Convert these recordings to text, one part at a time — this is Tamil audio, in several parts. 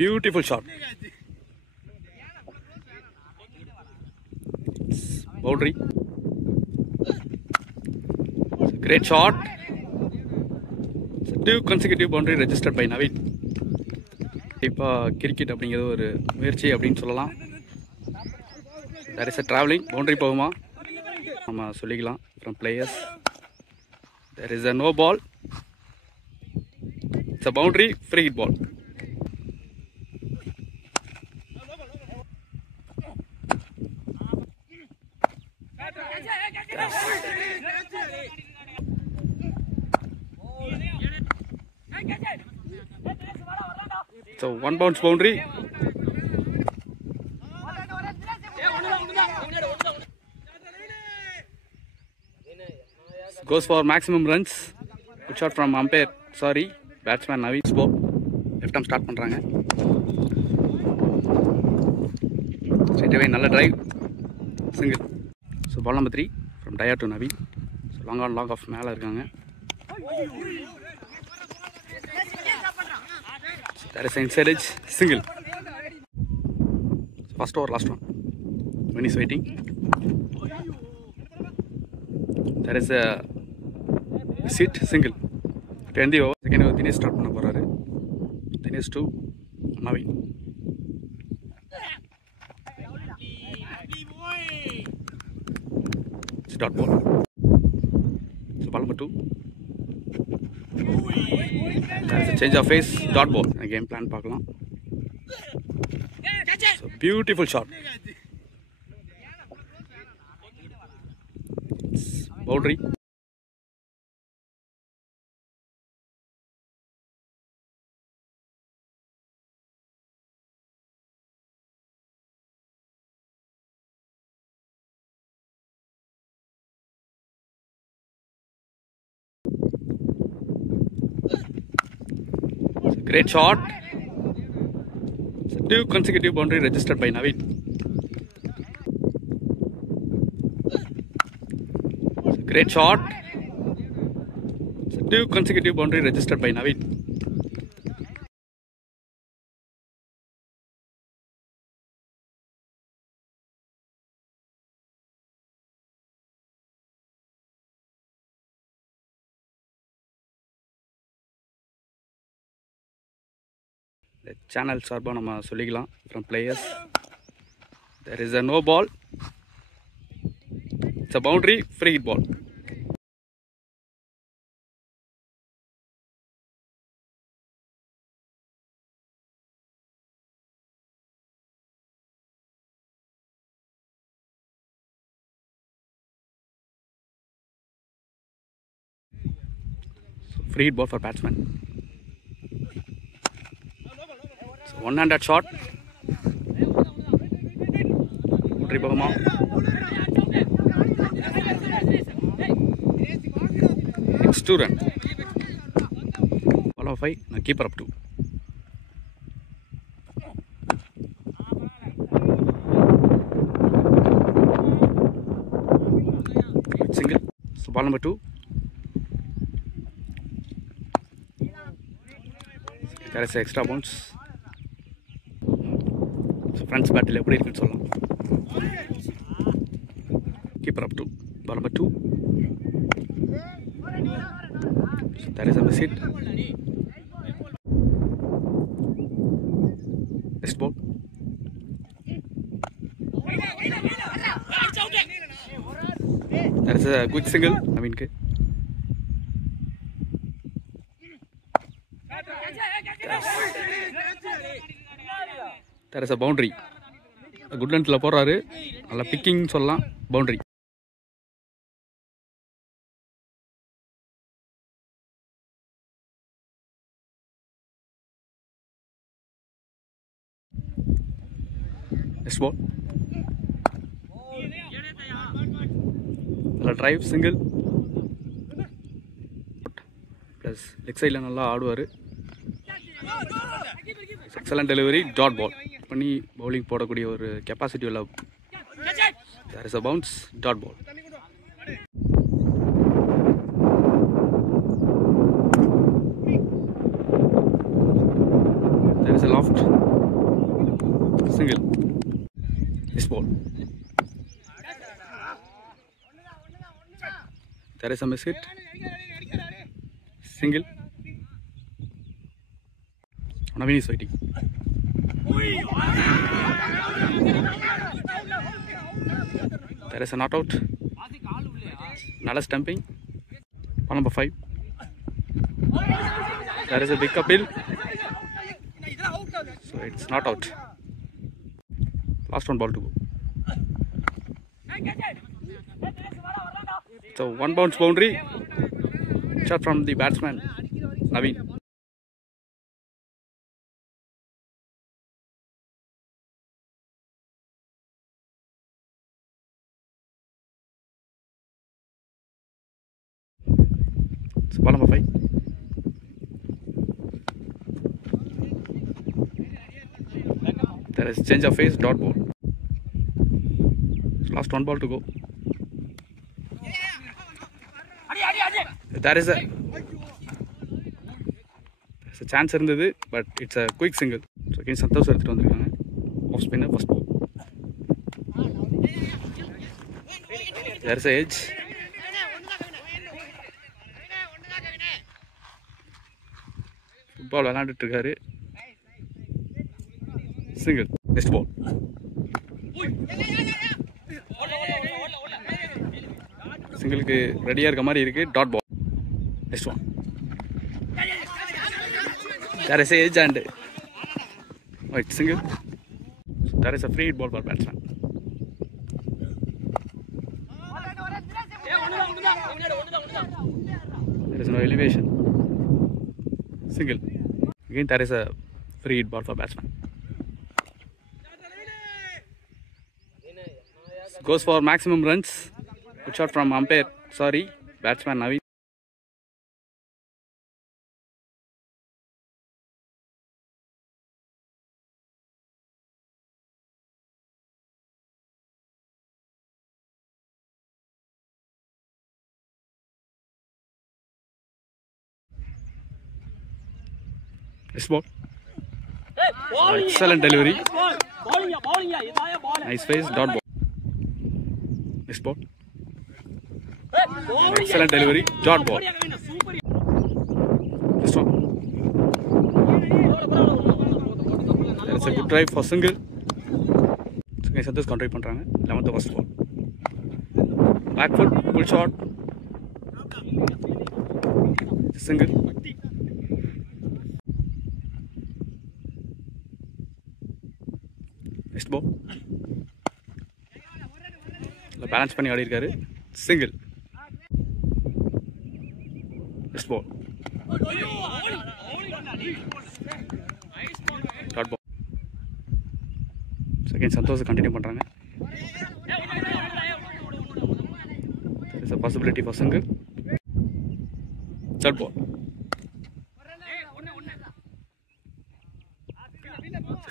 Beautiful shot. Boundary. Great shot. Two consecutive boundary registered by Naveen. இப்போ கிரிக்கெட் அப்படிங்கிறது ஒரு முயற்சி அப்படின்னு சொல்லலாம். There is a traveling boundary போகுமா நம்ம சொல்லிக்கலாம் from players. There is a no ball. It's a boundary, free hit ball. So one bounce boundary. Goes for maximum runs. Good shot from umpire. Sorry, batsman Naveen. Ball. Left arm start பண்றாங்க. Straight away நல்ல drive. Single. So ball number 3 from Daya to Naveen. So long on long off மேல இருக்காங்க. There is an inside edge, single. First over, last one. When he's waiting, there is a sit, single. To end the over, second over, Dinesh start panna poraru. Dinesh to Naveen. It's dot ball. So ball number 2. That's a change of face, dot ball. Game plan பார்க்கலாம். So beautiful shot. Boundary. Great shot. So two consecutive boundary registered by Naveen. So great shot. So two consecutive boundary registered by Naveen. The channel சார்பா நம்ம சொல்லிக்கலாம் from players. There is a no ball. It's a boundary, free hit ball. So free hit ball for batsman. One-handed shot. Boundary போகுமா? 2 run. Ball of 5. Now keeper up 2. Single. So ball number 2. There is an extra bounce. Front battle எப்படி இருக்குன்னு சொல்லலாம். Keeper up 2. Ball number 2. So that is a miss hit. Next ball. That is a good single. Naveenku. There is a boundary. Good lengthல போறாரு. நல்ல பிக்கிங் சொல்லலாம். Boundary. Next ball. நல்ல drive, single. Plus leg sideல நல்லா ஆடுவாரு. Excellent delivery, dot ball. பண்ணி பவுலிங் போடக்கூடிய ஒரு கெப்பாசிட்டி உள்ள. There is a bounce, dot ball. There is is a loft. Single. This ball. There is a miss hit. Single. Naveen is fighting. There is a not out. Another stumping. Ball number 5. There is a big uphill. So it's not out. Last one ball to go. So one bounce boundary. Shot from the batsman Naveen. So ball number 5. There is change of phase, dot ball. So last one ball to go. There is a chance irundhathu, but it's a quick single. So again Santosh எடுத்துட்டு வந்திருக்காங்க. Off spinner first ball. There is a edge. Football விளையாண்டுட்டு இருக்காரு. Single. Next ball. சிங்கிளுக்கு ரெடியாக இருக்க மாதிரி இருக்கு. Dot ball. Next one. There is a edge and right single. So there is a free hit ball for batsman. There is no elevation. Single. Again there is a free hit ball for batsman. Goes for maximum runs. Good shot from umpire. Sorry, batsman Naveen. This ball. Excellent delivery. Nice face. Dot ball. This ball. Excellent delivery. Dot ball. This one. That's a good drive for single. So guys, Santosh counter பண்றாங்க. 11th first ball. Back foot, pull shot. Single. Next ball. Balance பண்ணி ஆடி இருக்காரு. Single. Next ball. Dot ball. So again Santosh continue பண்றாங்க. There is a possibility for single. Third ball.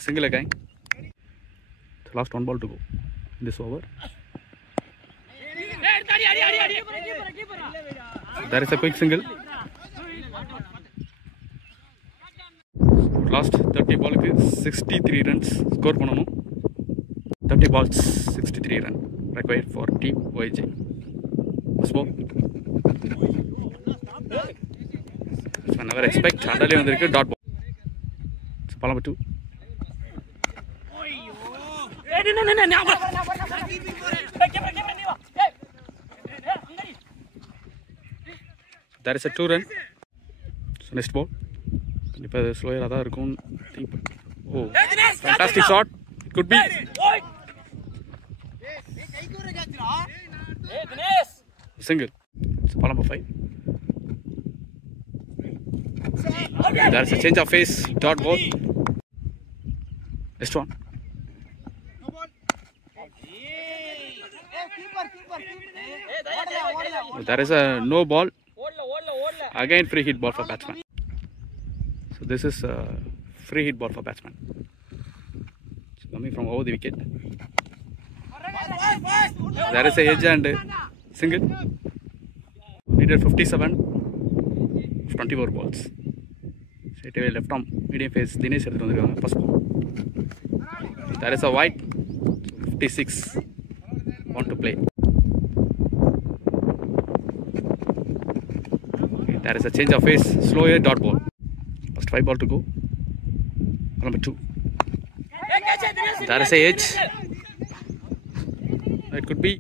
Single again. So last one ball to go in this over. There is a quick single. Last 30 ball ku 63 runs score பண்ணனும். 30 balls 63 run required for team YJ. First ball. So never expect அண்டர்லே வந்திருக்கு. Dot ball. ball number 2. There is a 2 run. So next ball. இப்போ ஸ்லோயராக தான் இருக்கும். Oh, fantastic shot. It could be. Single. So ball number 5. There is a change of face. Dot ball. Next one. There is a no ball. Again free hit ball for batsman. So this is a free hit ball for batsman. So coming from over the wicket. There is a edge and single. Needed 57 of 24 balls. Right away left arm medium face Dinesh எடுத்து வந்திருக்காங்க first ball. That is a wide. 56 want to play. Okay, there is a change of face. Slower dot ball. First 5 ball to go. Number 2. There is a edge. It could be.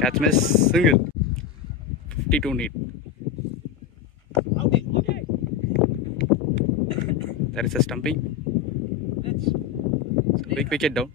Catch miss single. 52 need. There is a stumping. Big wicket down.